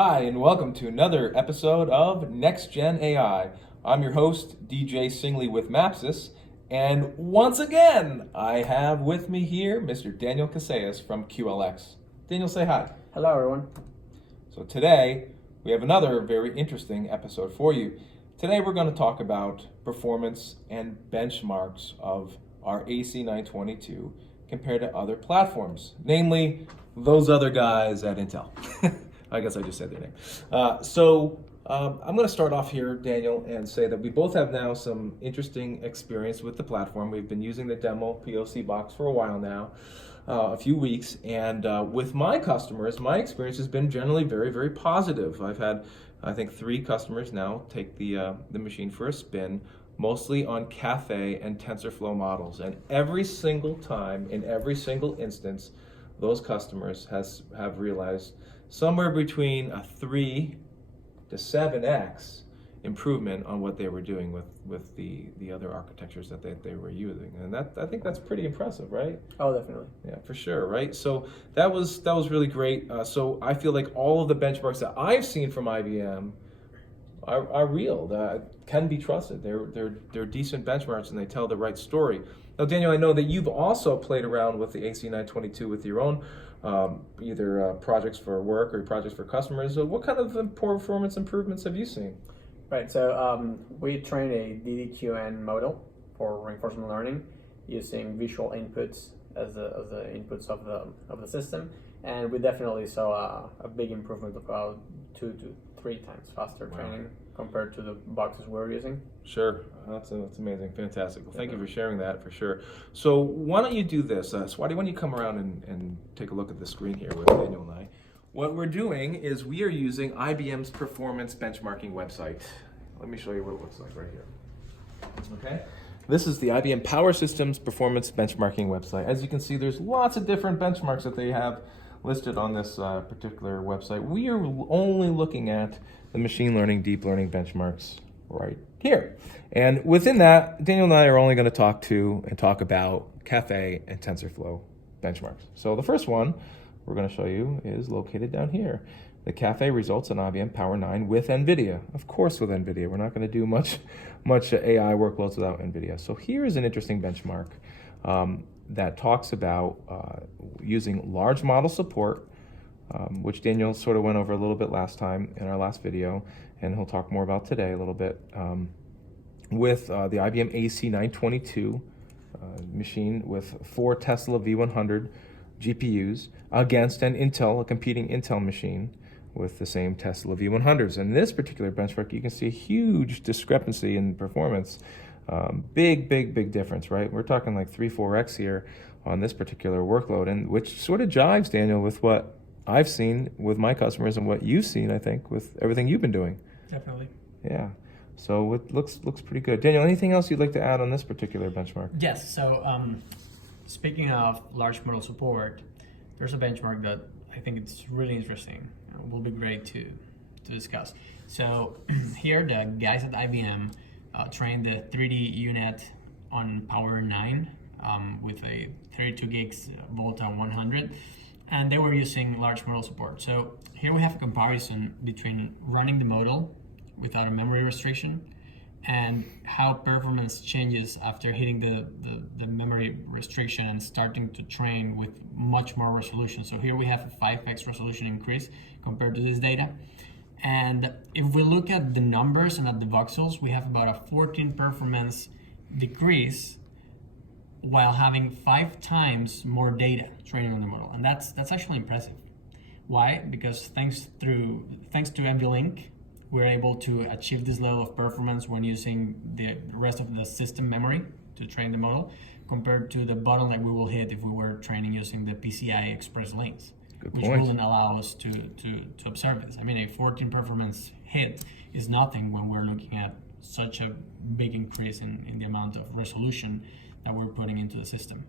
Hi, and welcome to another episode of NextGen AI. I'm your host, dsingley with MAPSYS, and once again, I have with me here Mr. Daniel Casillas from QLX. Daniel, say hi. Hello, everyone. So today, we have another very interesting episode for you. Today, we're going to talk about performance and benchmarks of our AC922 compared to other platforms, namely those other guys at Intel. I guess I just said their name. I'm going to start off here, Daniel, and say that we both have now some interesting experience with the platform. We've been using the demo POC box for a while now, a few weeks, and with my customers, my experience has been generally very, very positive. I've had, I think, 3 customers now take the machine for a spin, mostly on Caffe and TensorFlow models, and every single time, in every single instance, those customers have realized somewhere between a 3 to 7x improvement on what they were doing with the other architectures that they were using, and I think that's pretty impressive, right? Oh, definitely. Yeah, for sure, right? So that was really great. So I feel like all of the benchmarks that I've seen from IBM are real, that can be trusted. They're decent benchmarks and they tell the right story. Now, Daniel, I know that you've also played around with the AC922 with your own either projects for work or projects for customers. So what kind of performance improvements have you seen? Right, so we train a DDQN model for reinforcement learning using visual inputs as the inputs of the system, and we definitely saw a big improvement of about 2 to 3 times faster training compared to the boxes we're using. Sure, that's amazing, fantastic. Well, thank you for sharing that, for sure. So why don't you do this? Swati, why don't you come around and take a look at the screen here with Daniel and I. What we're doing is we are using IBM's performance benchmarking website. Let me show you what it looks like right here. Okay, this is the IBM Power Systems Performance Benchmarking website. As you can see, there's lots of different benchmarks that they have listed on this particular website. We are only looking at the machine learning, deep learning benchmarks right here. And within that, Daniel and I are only going to talk about Caffe and TensorFlow benchmarks. So the first one we're going to show you is located down here. The Caffe results in IBM Power 9 with NVIDIA. Of course with NVIDIA. We're not going to do much AI workloads without NVIDIA. So here is an interesting benchmark that talks about using large model support, which Daniel sort of went over a little bit last time in our last video, and he'll talk more about today a little bit, with the IBM AC922 machine with 4 Tesla V100 GPUs against a competing Intel machine with the same Tesla V100s. And in this particular benchmark, you can see a huge discrepancy in performance. Big difference, right? We're talking like 3-4x here on this particular workload, and which sort of jives, Daniel, with what I've seen with my customers and what you've seen, I think, with everything you've been doing. Definitely. Yeah. So it looks pretty good. Daniel, anything else you'd like to add on this particular benchmark? Yes. So speaking of large model support, there's a benchmark that I think it's really interesting. It will be great to discuss. So here the guys at IBM trained the 3D unit on Power 9 with a 32 gigs Volta 100, and they were using large model support. So here we have a comparison between running the model without a memory restriction and how performance changes after hitting the memory restriction and starting to train with much more resolution. So here we have a 5x resolution increase compared to this data. And if we look at the numbers and at the voxels, we have about a 14 performance decrease while having 5 times more data training on the model. And that's actually impressive. Why? Because thanks to NVLink, we're able to achieve this level of performance when using the rest of the system memory to train the model, compared to the bottleneck we will hit if we were training using the PCI Express links, which wouldn't allow us to observe this. I mean, a 14 performance hit is nothing when we're looking at such a big increase in the amount of resolution that we're putting into the system.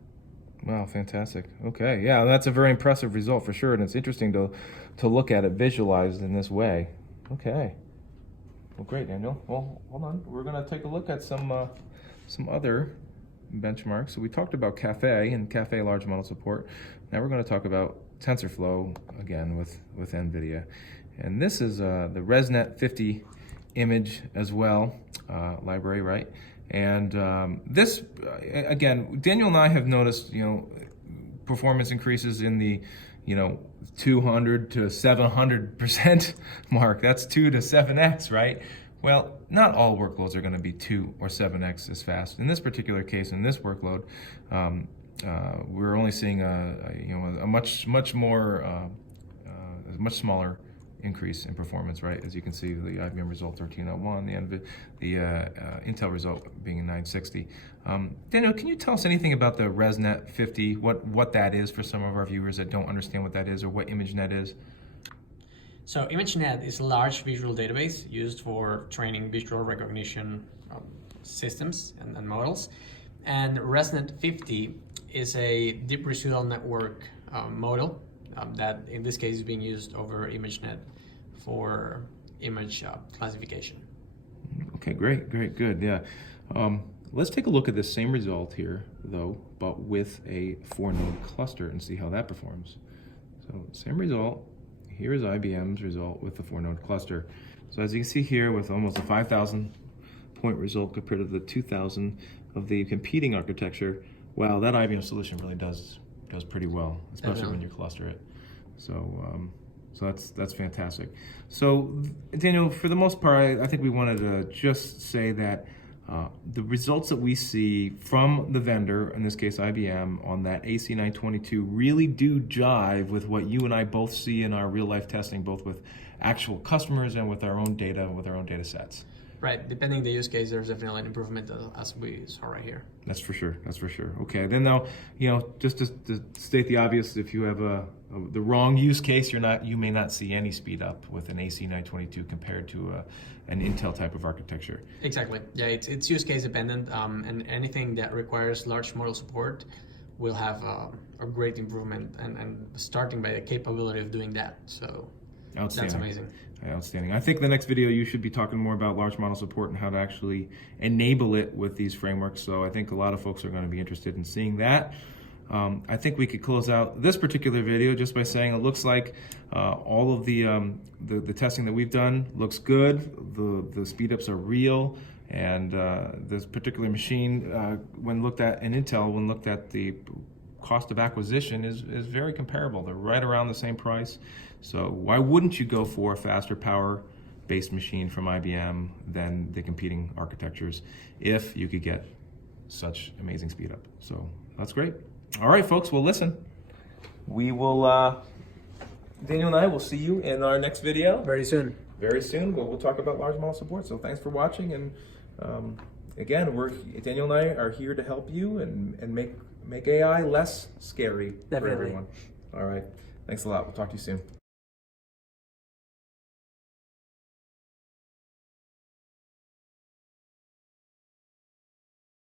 Wow, fantastic. Okay, yeah, that's a very impressive result for sure, and it's interesting to look at it visualized in this way. Okay. Well, great, Daniel. Well, hold on. We're going to take a look at some other benchmarks. So we talked about Caffe and Caffe large model support. Now we're going to talk about TensorFlow again with NVIDIA. And this is the ResNet 50 image as well, library, right? And this, again, Daniel and I have noticed, performance increases in the, 200 to 700% mark. That's 2 to 7x, right? Well, not all workloads are going to be 2 or 7x as fast. In this particular case, in this workload, we're only seeing a much smaller increase in performance, right? As you can see, the IBM result 1301, the Intel result being 960. Daniel, can you tell us anything about the ResNet 50? What that is for some of our viewers that don't understand what that is, or what ImageNet is? So ImageNet is a large visual database used for training visual recognition systems and models. And ResNet 50 is a deep residual network model that in this case is being used over ImageNet for image classification. Okay, great, good, yeah. Let's take a look at the same result here, though, but with a 4-node cluster and see how that performs. So same result. Here is IBM's result with the 4-node cluster. So as you can see here, with almost a 5,000 point result compared to the 2,000 of the competing architecture, wow, that IBM solution really does pretty well, especially when you cluster it. So that's fantastic. So Daniel, for the most part, I think we wanted to just say that the results that we see from the vendor, in this case IBM, on that AC922 really do jive with what you and I both see in our real-life testing, both with actual customers and with our own data, with our own data sets. Right, depending on the use case, there's definitely an improvement as we saw right here. That's for sure, that's for sure. Okay, then though, just to state the obvious, if you have the wrong use case, you may not see any speed up with an AC922 compared to an Intel type of architecture. Exactly, yeah, it's use case dependent, and anything that requires large model support will have a great improvement, and starting by the capability of doing that, so that's amazing. Outstanding. I think the next video you should be talking more about large model support and how to actually enable it with these frameworks. So I think a lot of folks are going to be interested in seeing that. I think we could close out this particular video just by saying it looks like all of the testing that we've done looks good. The speed ups are real, and this particular machine, when looked at in Intel, when looked at the cost of acquisition, is very comparable. They're right around the same price. So why wouldn't you go for a faster power-based machine from IBM than the competing architectures if you could get such amazing speed up? So that's great. All right, folks, well, listen, we will, Daniel and I will see you in our next video. Very soon. Very soon. We'll talk about large model support. So thanks for watching. And again, Daniel and I are here to help you and make AI less scary for everyone. All right. Thanks a lot. We'll talk to you soon.